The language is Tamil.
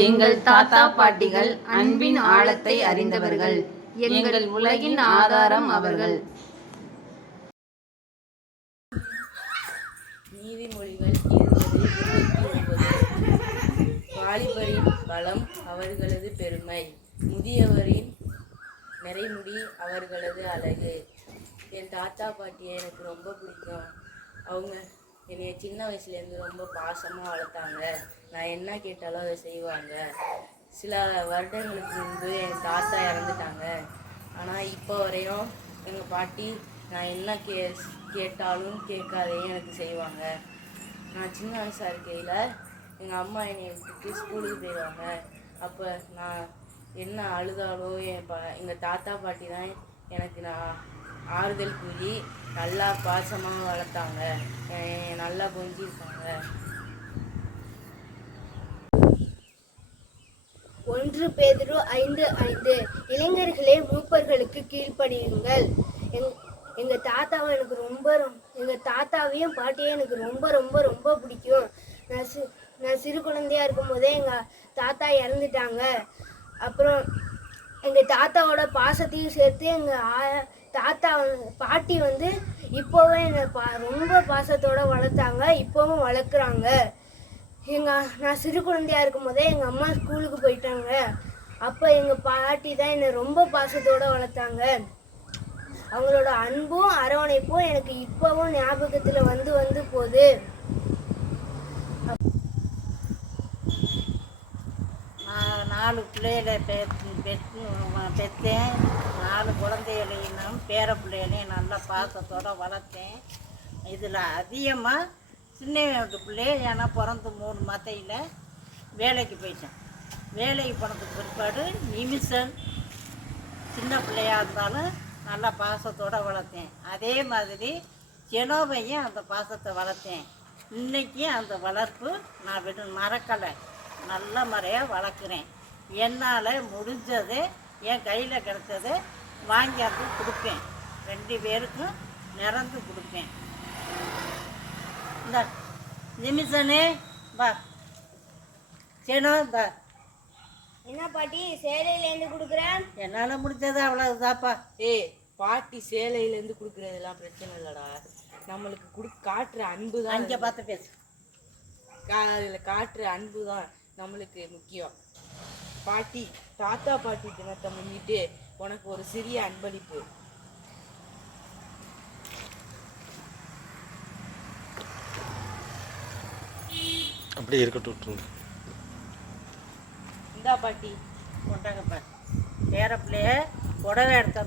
எங்கள் தாத்தா பாட்டிகள் அன்பின் ஆழத்தை அறிந்தவர்கள். எங்கள் உலகின் ஆதாரம் அவர்கள். நீதிமொழிகள் 20:29. வாலிபரின் பலம் அவர்களது பெருமை, முதியவரின் நிறைமுடி அவர்களது அழகு. என் தாத்தா பாட்டியை எனக்கு ரொம்ப பிடிக்கும். அவங்க என்னைய சின்ன வயசுலேருந்து ரொம்ப பாசமாக வளர்த்தாங்க. நான் என்ன கேட்டாலும் அதை செய்வாங்க. சில வருடங்களுக்கு முன்பு என் தாத்தா இறந்துட்டாங்க. ஆனால் இப்போ வரையும் எங்கள் பாட்டி நான் என்ன கேட்டாலும் கேட்காதையும் எனக்கு செய்வாங்க. நான் சின்ன வயசாக இருக்கையில் எங்கள் அம்மா என்னை விட்டுட்டு ஸ்கூலுக்கு போயிடுவாங்க. அப்போ நான் என்ன அழுதாலும் எங்கள் தாத்தா பாட்டி தான் எனக்கு நான் ஆறுதல் கூறி நல்லா பாசமாக வளர்த்தாங்க. நல்லா கொஞ்சிருக்காங்க. 1 பேதுரு 5:5. இளைஞர்களே, மூப்பர்களுக்கு கீழ்ப்படியுங்கள். எங்கள் தாத்தாவையும் பாட்டியும் எனக்கு ரொம்ப ரொம்ப ரொம்ப பிடிக்கும். நான் சிறு குழந்தையா இருக்கும் போதே எங்கள் தாத்தா இறந்துட்டாங்க. அப்புறம் எங்கள் தாத்தாவோட பாசத்தையும் சேர்த்து எங்கள் பாட்டி இப்போவே என்னை ரொம்ப பாசத்தோடு வளர்த்தாங்க. இப்போவும் வளர்க்குறாங்க. நான் சிறு குழந்தையா இருக்கும் போதே எங்கள் அம்மா ஸ்கூலுக்கு போயிட்டாங்க. அப்போ எங்கள் பாட்டி தான் என்னை ரொம்ப பாசத்தோடு வளர்த்தாங்க. அவங்களோட அன்பும் அரவணைப்பும் எனக்கு இப்போவும் ஞாபகத்தில் வந்து போகுது. நான் 4 பிள்ளைகளை பெற்றேன். 4 குழந்தைகளையும் பேர பிள்ளைகளையும் நல்லா பாசத்தோடு வளர்த்தேன். இதில் அதிகமாக சின்ன வீட்டு பிள்ளைய ஏன்னா பிறந்து 3 மாதையில் வேலைக்கு போயிட்டேன். வேலைக்கு போனதுக்கு பிற்பாடு நிமிஷம் சின்ன பிள்ளையாக இருந்தாலும் நல்லா பாசத்தோடு வளர்த்தேன். அதே மாதிரி ஜெனோவையும் அந்த பாசத்தை வளர்த்தேன். இன்றைக்கும் அந்த வளர்ப்பு நான் மறக்கலை. நல்ல முறையாக வளர்க்குறேன். என்னால் முடிஞ்சது என் கையில் கிடைச்சதை வாங்கியாந்து கொடுப்பேன். 2 பேருக்கும் நிறந்து கொடுப்பேன். இந்த நிமிஷனே பா சேனோ பா. என்ன பாட்டி சேலையிலேருந்து கொடுக்குறேன்? என்னால் முடிஞ்சது அவ்வளோதாப்பா. பாட்டி சேலையிலேருந்து கொடுக்குறதெல்லாம் பிரச்சனை இல்லைடா. நம்மளுக்கு காட்டுற அன்பு தான். அங்கே பார்த்து பேசு. அதில் காட்டுற அன்பு தான் நம்மளுக்கு முக்கியம். தாத்தா பாட்டி தினத்தை முன்னிட்டு உனக்கு ஒரு சிறிய அன்பளிப்பு. அப்படியே இருக்கட்டும். இந்தா பாட்டி கொண்டாங்கப்பா. பேர பிள்ளைய புடவை எடுத்து